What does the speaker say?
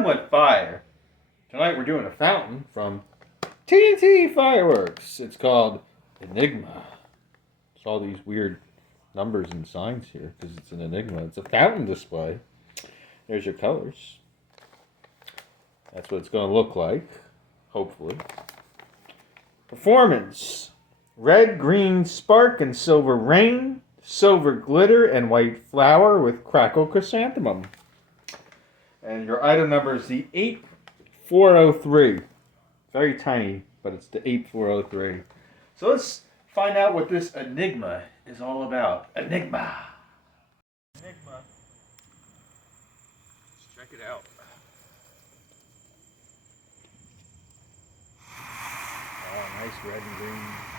somewhat fire. Tonight we're doing a fountain from TNT Fireworks. It's called Enigma. It's all these weird numbers and signs here because it's an Enigma. It's a fountain display. There's your colors. That's what it's going to look like, hopefully. Performance. Red, green spark and silver rain. Silver glitter and white flower with crackle chrysanthemum. And your item number is the 8403. Very tiny, but it's the 8403. So let's find out what this Enigma is all about. Enigma. Enigma. Let's check it out. Oh, nice red and green.